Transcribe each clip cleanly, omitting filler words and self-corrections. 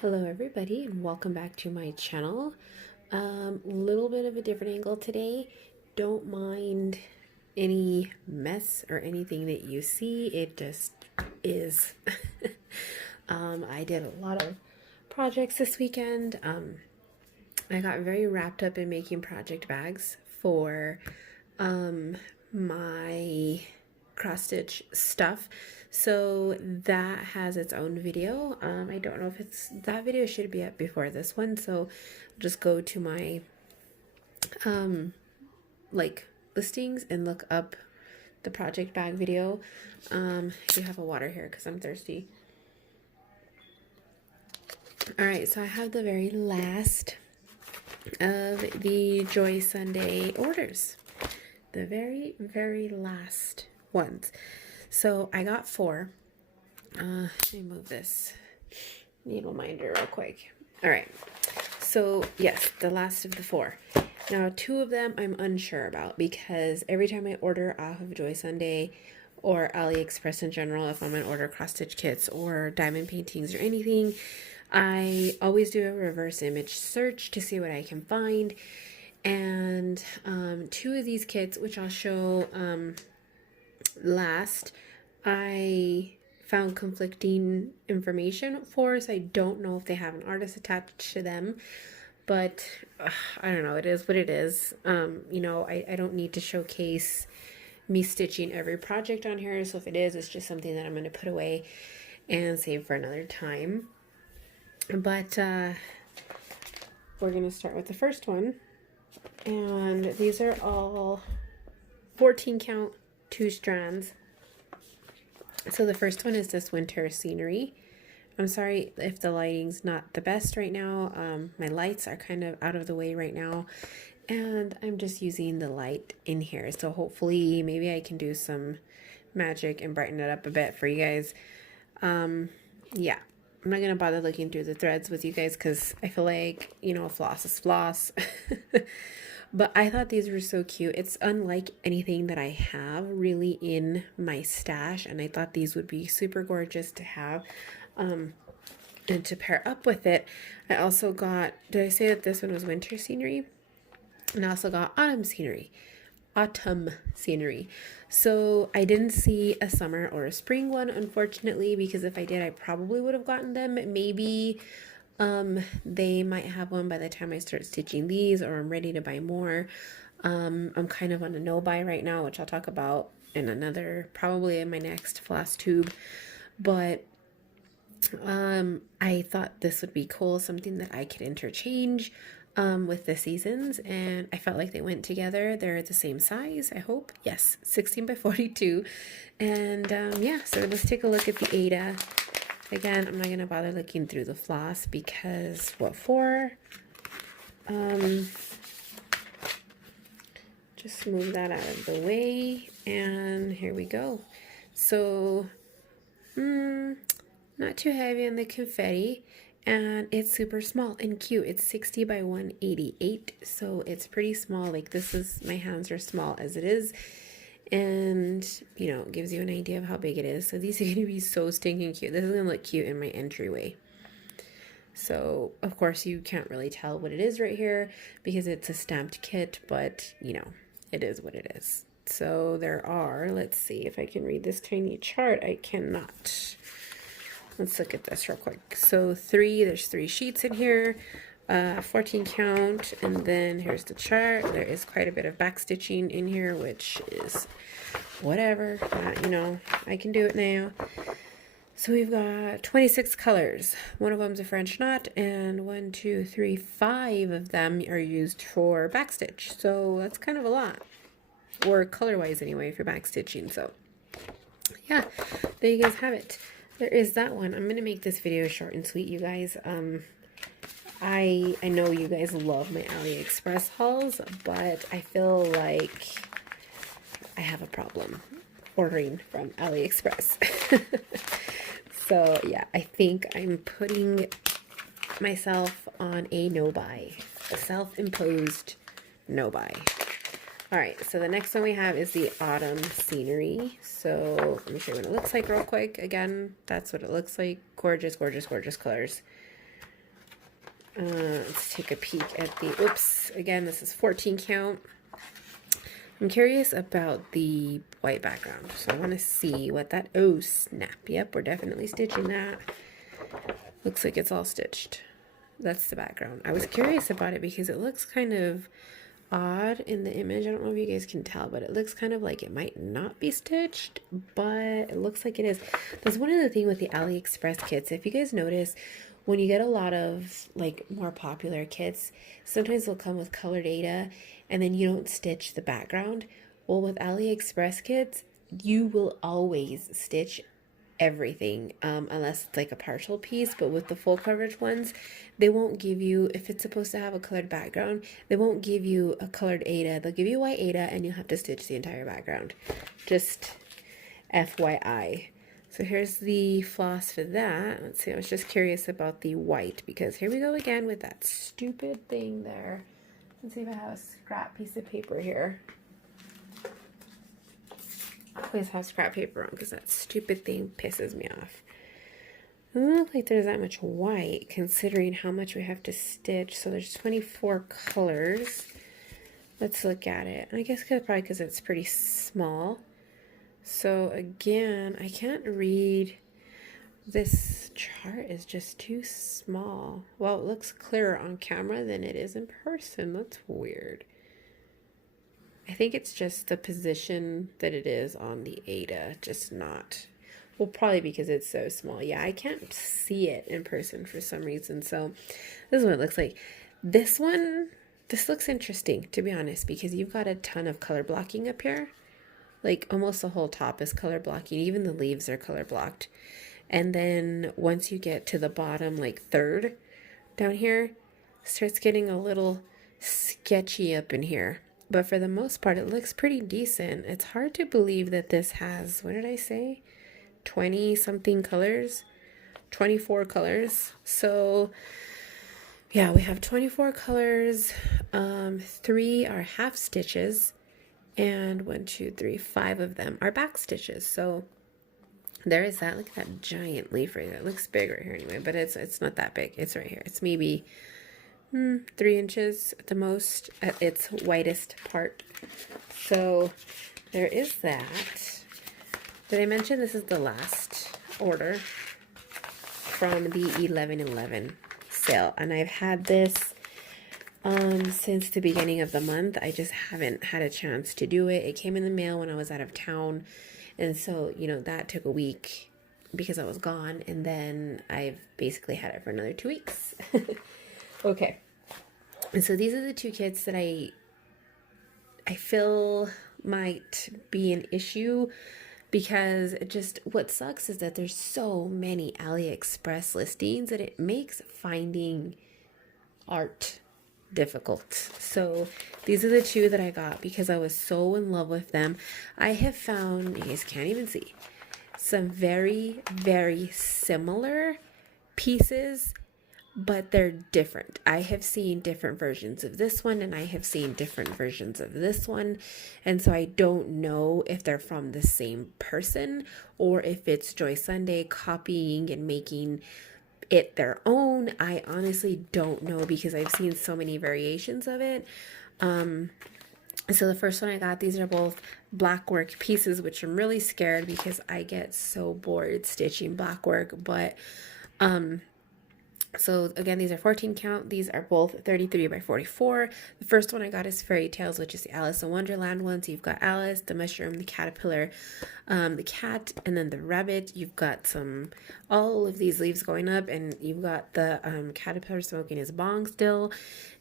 Hello everybody and welcome back to my channel. Little bit of a different angle today. Don't mind any mess or anything that you see. It just is. I did a lot of projects this weekend. I got very wrapped up in making project bags for my cross stitch stuff, so that has its own video. I don't know if it's that video should be up before this one, so I'll just go to my like listings and look up the project bag video. I do have a water here because I'm thirsty. All right, so I have the very last of the Joy Sunday orders, the very last ones. So I got 4. Let me move this needle minder real quick. All right, so yes, the last of the 4. Now 2 of them I'm unsure about because every time I order off of Joy Sunday or Aliexpress in general, if I'm gonna order cross stitch kits or diamond paintings or anything, I always do a reverse image search to see what I can find. And 2 of these kits, which I'll show last, I found conflicting information for, so I don't know if they have an artist attached to them, but I don't know, it is what it is. You know, I don't need to showcase me stitching every project on here, so if it is, it's just something that I'm going to put away and save for another time. But we're going to start with the first one, and these are all 14 count 2 strands. So the first one is this winter scenery. I'm sorry if the lighting's not the best right now. My lights are kind of out of the way right now, and I'm just using the light in here. So hopefully maybe I can do some magic and brighten it up a bit for you guys. Yeah, I'm not gonna bother looking through the threads with you guys because I feel like, you know, floss is floss. But I thought these were so cute. It's unlike anything that I have really in my stash, and I thought these would be super gorgeous to have and to pair up with it. I also got, did I say that this one was winter scenery? And I also got autumn scenery. So I didn't see a summer or a spring one, unfortunately, because if I did, I probably would have gotten them. Maybe they might have one by the time I start stitching these, or I'm ready to buy more. I'm kind of on a no buy right now, which I'll talk about in another, probably in my next floss tube. But I thought this would be cool, something that I could interchange with the seasons, and I felt like they went together. They're the same size, I hope. Yes, 16 by 42. And yeah, so let's take a look at the Ada. Again, I'm not going to bother looking through the floss because what for? Just move that out of the way, and here we go. So, not too heavy on the confetti, and it's super small and cute. It's 60 by 188, so it's pretty small. Like, this is, my hands are small as it is, and you know, it gives you an idea of how big it is. So these are going to be so stinking cute. This is going to look cute in my entryway. So of course you can't really tell what it is right here because it's a stamped kit, but you know, it is what it is. So there are, let's see if I can read this tiny chart. I cannot. Let's look at this real quick. So there's 3 sheets in here, 14 count, and then here's the chart. There is quite a bit of back stitching in here, which is whatever, you know, I can do it now. So we've got 26 colors. One of them's a French knot, and 1, 2, 3, 5 of them are used for back stitch. So that's kind of a lot, or color wise anyway, if you're back stitching. So yeah, there you guys have it. There is that one. I'm gonna make this video short and sweet, you guys. I know you guys love my Aliexpress hauls, but I feel like I have a problem ordering from Aliexpress. So yeah, I think I'm putting myself on a no buy, a self-imposed no buy. All right, so the next one we have is the autumn scenery. So let me show you what it looks like real quick. Again, that's what it looks like. Gorgeous, gorgeous, gorgeous colors. Let's take a peek at the, oops, again, this is 14 count. I'm curious about the white background, so I want to see what that, oh snap, yep, we're definitely stitching that. Looks like it's all stitched. That's the background. I was curious about it because it looks kind of odd in the image. I don't know if you guys can tell, but it looks kind of like it might not be stitched, but it looks like it is. That's one of the things with the Aliexpress kits. If you guys notice, when you get a lot of like more popular kits, sometimes they'll come with colored Aida and then you don't stitch the background. Well, with Aliexpress kits, you will always stitch everything, unless it's like a partial piece. But with the full coverage ones, they won't give you, if it's supposed to have a colored background, they won't give you a colored Aida. They'll give you white Aida and you'll have to stitch the entire background. Just FYI. So here's the floss for that. Let's see, I was just curious about the white because here we go again with that stupid thing there. Let's see if I have a scrap piece of paper here. I always have scrap paper on because that stupid thing pisses me off. It doesn't look like there's that much white considering how much we have to stitch. So there's 24 colors. Let's look at it. I guess probably because it's pretty small. So again, I can't read. This chart is just too small. Well, it looks clearer on camera than it is in person. That's weird. I think it's just the position that it is on the Aida, just not. Well, probably because it's so small. Yeah, I can't see it in person for some reason. So this is what it looks like. This one, this looks interesting, to be honest, because you've got a ton of color blocking up here. Like almost the whole top is color blocking. Even the leaves are color blocked. And then once you get to the bottom, like third down here, starts getting a little sketchy up in here. But for the most part, it looks pretty decent. It's hard to believe that this has, what did I say? 20 something colors, 24 colors. So yeah, we have 24 colors. 3 are half stitches. And 1, 2, 3, 5 of them are back stitches. So there is that. Look at that giant leaf right there. It looks big right here anyway, but it's not that big. It's right here. It's maybe 3 inches at the most at its widest part. So there is that. Did I mention this is the last order from the 11/11 sale? And I've had this since the beginning of the month. I just haven't had a chance to do it. It came in the mail when I was out of town. And so, you know, that took a week because I was gone. And then I've basically had it for another 2 weeks. Okay. And so these are the 2 kits that I feel might be an issue because just what sucks is that there's so many AliExpress listings that it makes finding art difficult. So these are the 2 that I got because I was so in love with them. I have found, you guys can't even see, some very, very similar pieces, but they're different. I have seen different versions of this one and I have seen different versions of this one. And so I don't know if they're from the same person or if it's Joy Sunday copying and making it their own. I honestly don't know because I've seen so many variations of it. So the first one I got, these are both black work pieces, which I'm really scared because I get so bored stitching black work. But so again, these are 14 count. These are both 33 by 44. The first one I got is Fairy Tales, which is the Alice in Wonderland one. So you've got Alice, the mushroom, the caterpillar, the cat, and then the rabbit. You've got all of these leaves going up, and you've got the caterpillar smoking his bong still.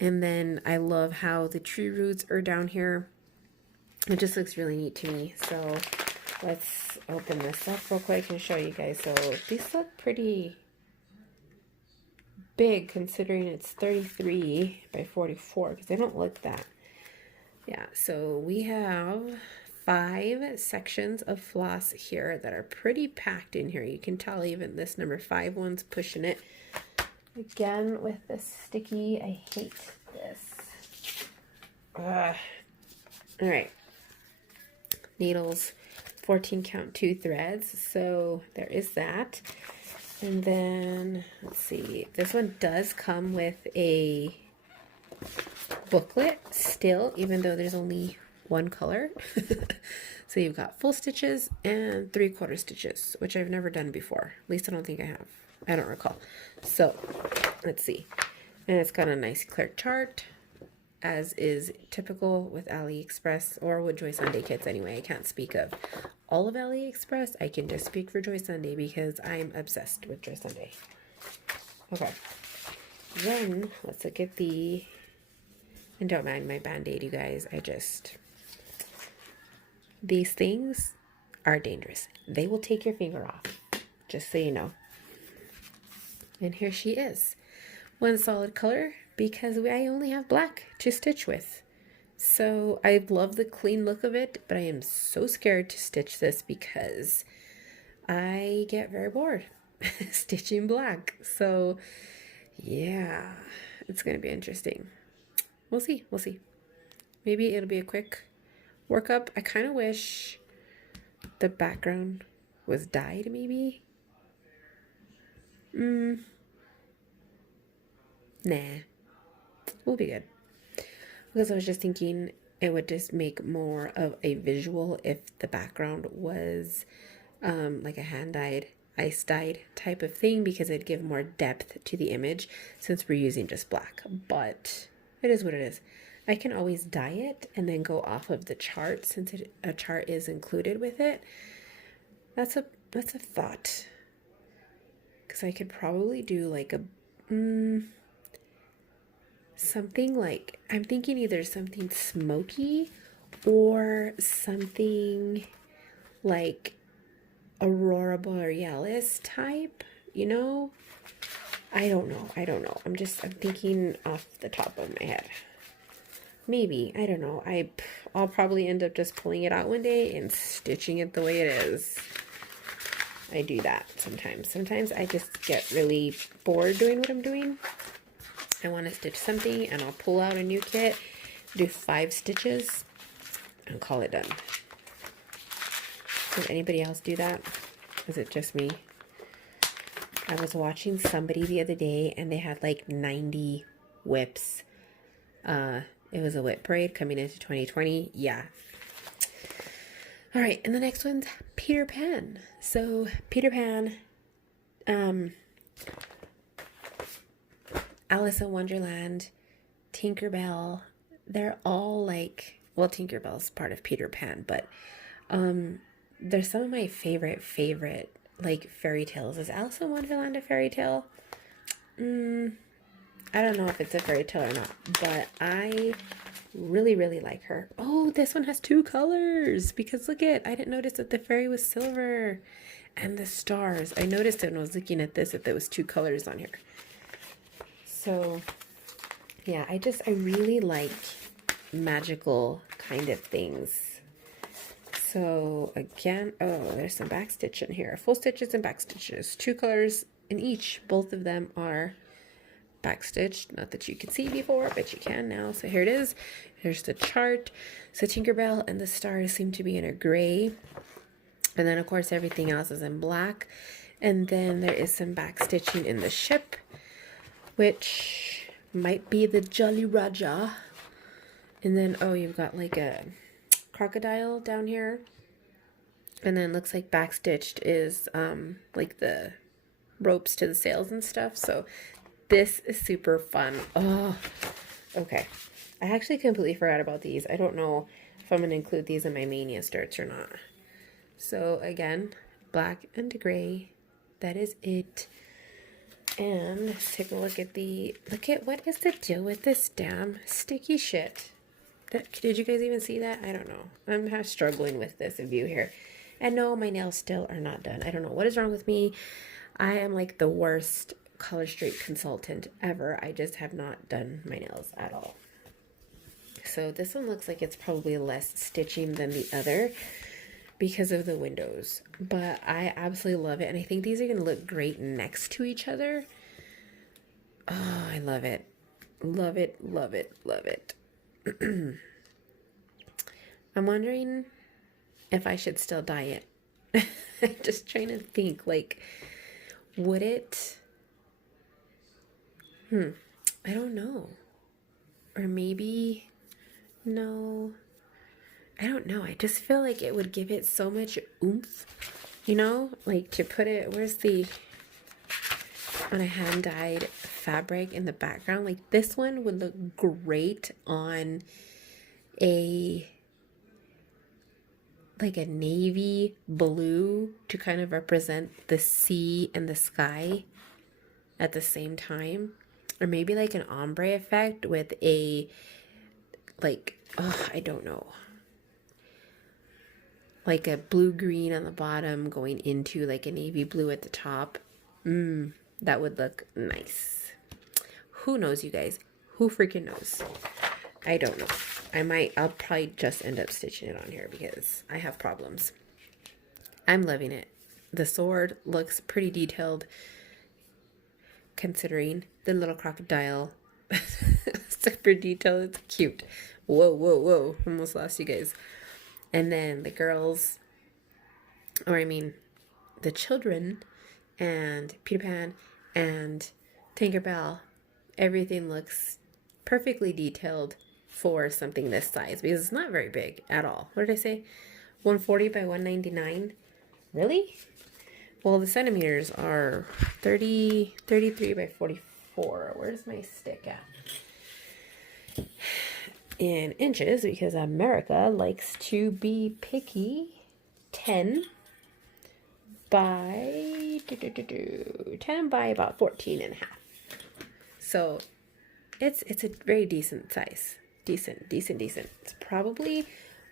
And then I love how the tree roots are down here. It just looks really neat to me. So let's open this up real quick and show you guys. So these look pretty big considering it's 33 by 44 because they don't look that. Yeah, so we have 5 sections of floss here that are pretty packed in here. You can tell even this number 5 one's pushing it. Again, with this sticky, I hate this. All right, needles, 14 count 2 threads. So there is that. And then, let's see, this one does come with a booklet still, even though there's only one color. So you've got full stitches and 3/4 stitches, which I've never done before. At least I don't think I have. I don't recall. So let's see. And it's got a nice clear chart, as is typical with Aliexpress or with Joy Sunday kits anyway. I can't speak of all of Aliexpress. I can just speak for Joy Sunday because I'm obsessed with Joy Sunday. Okay. Then let's look at the, and don't mind my band-aid, you guys. These things are dangerous. They will take your finger off, just so you know. And here she is. One solid color, because I only have black to stitch with. So I love the clean look of it, but I am so scared to stitch this because I get very bored stitching black. So yeah, it's going to be interesting. We'll see. We'll see. Maybe it'll be a quick workup. I kind of wish the background was dyed, maybe. Nah. We'll be good. Because I was just thinking it would just make more of a visual if the background was like a hand-dyed, ice-dyed type of thing, because it'd give more depth to the image since we're using just black. But it is what it is. I can always dye it and then go off of the chart since a chart is included with it. That's a thought. Because I could probably do like a something like, I'm thinking either something smoky or something like Aurora Borealis type, you know? I don't know. I'm thinking off the top of my head. Maybe, I don't know. I'll probably end up just pulling it out one day and stitching it the way it is. I do that sometimes. Sometimes I just get really bored doing what I'm doing. I want to stitch something and I'll pull out a new kit, do 5 stitches, and call it done. Did anybody else do that? Is it just me? I was watching somebody the other day and they had like 90 whips. It was a whip parade coming into 2020. Yeah. All right, and the next one's Peter Pan. So Peter Pan, Alice in Wonderland, Tinkerbell, they're all like, well, Tinkerbell's part of Peter Pan, but they're some of my favorite like fairy tales. Is Alice in Wonderland a fairy tale? I don't know if it's a fairy tale or not, but I really like her. Oh, this one has 2 colors, because look I didn't notice that the fairy was silver and the stars. I noticed it when I was looking at this, that there was 2 colors on here. So yeah, I really like magical kind of things. So again, oh, there's some back stitch in here. Full stitches and back stitches. 2 colors in each. Both of them are back stitched. Not that you could see before, but you can now. So here it is. Here's the chart. So Tinkerbell and the stars seem to be in a gray. And then of course everything else is in black. And then there is some back stitching in the ship, which might be the Jolly Raja. And then, oh, you've got like a crocodile down here. And then looks like backstitched is like the ropes to the sails and stuff. So this is super fun. Oh, okay. I actually completely forgot about these. I don't know if I'm going to include these in my mania starts or not. So again, black and gray. That is it. And let's take a look at what is the deal with this damn sticky shit. Did you guys even see that? I don't know. I'm kind of struggling with this view here. And no, my nails still are not done. I don't know what is wrong with me. I am like the worst Color Street consultant ever. I just have not done my nails at all. So this one looks like it's probably less stitching than the other because of the windows. But I absolutely love it. And I think these are going to look great next to each other. Oh, I love it. Love it, love it, love it. I'm wondering if I should still dye it. I'm just trying to think, like, would it? I don't know. Or maybe, no. I don't know. I just feel like it would give it so much oomph, you know? Like to put it, where's the, on a hand-dyed fabric in the background. Like this one would look great on a, like a navy blue to kind of represent the sea and the sky at the same time. Or maybe like an ombre effect with a, like, oh, I don't know, like a blue-green on the bottom going into like a navy blue at the top. That would look nice. Who knows, you guys? Who freaking knows? I don't know. I'll probably just end up stitching it on here because I have problems. I'm loving it. The sword looks pretty detailed considering the little crocodile. Super detailed. It's cute. Whoa, whoa, whoa. Almost lost you guys. And then the girls, or I mean, the children, and Peter Pan and Tinkerbell, everything looks perfectly detailed for something this size because it's not very big at all. What did I say? 140 by 199? Really? Well, the centimeters are 33 by 44. Where's my stick at? In inches, because America likes to be picky. 10 by 10 by about 14 and a half. So it's a very decent size. Decent. It's probably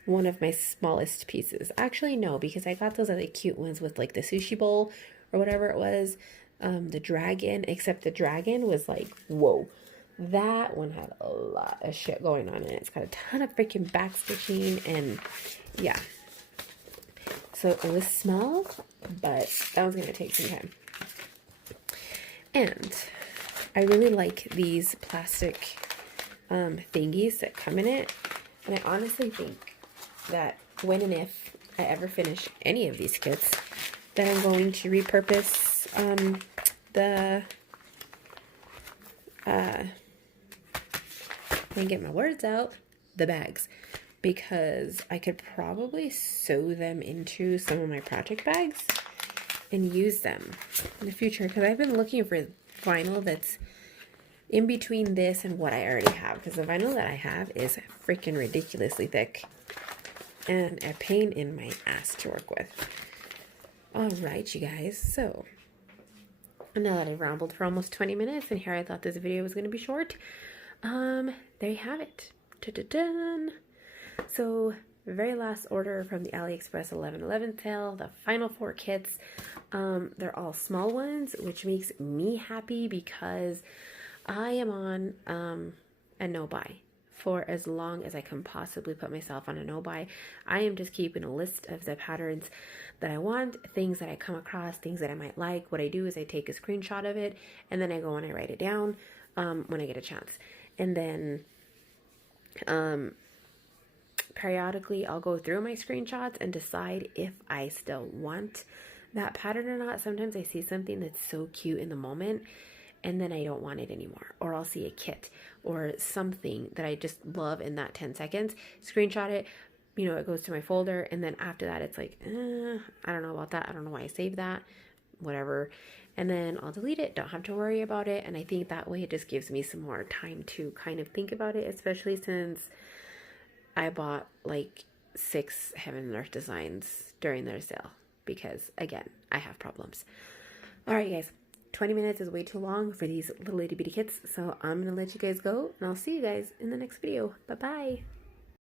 one of my smallest pieces. Actually, no, because I got those other cute ones with like the sushi bowl or whatever it was. The dragon, except the dragon was like, whoa. That one had a lot of shit going on in it. It's got a ton of freaking back stitching and yeah. So it was small, but that was going to take some time. And I really like these plastic thingies that come in it. And I honestly think that when and if I ever finish any of these kits, that I'm going to repurpose and get my words out, the bags, because I could probably sew them into some of my project bags and use them in the future, because I've been looking for vinyl that's in between this and what I already have, because the vinyl that I have is freaking ridiculously thick and a pain in my ass to work with. All right, you guys, so now that I've rambled for almost 20 minutes and here I thought this video was going to be short, there you have it. Dun-dun-dun. So very last order from the Aliexpress 11/11 sale, the final 4 kits. They're all small ones, which makes me happy because I am on a no buy for as long as I can possibly put myself on a no buy. I am just keeping a list of the patterns that I want, things that I come across, things that I might like. What I do is I take a screenshot of it and then I go and I write it down when I get a chance. And then periodically I'll go through my screenshots and decide if I still want that pattern or not. Sometimes I see something that's so cute in the moment and then I don't want it anymore. Or I'll see a kit or something that I just love in that 10 seconds, screenshot it, you know, it goes to my folder, and then after that it's like, I don't know about that. I don't know why I saved that, whatever. And then I'll delete it, don't have to worry about it. And I think that way it just gives me some more time to kind of think about it, especially since I bought like 6 Heaven and Earth designs during their sale because, again, I have problems. All right, guys, 20 minutes is way too long for these little itty bitty kits, so I'm going to let you guys go, and I'll see you guys in the next video. Bye-bye.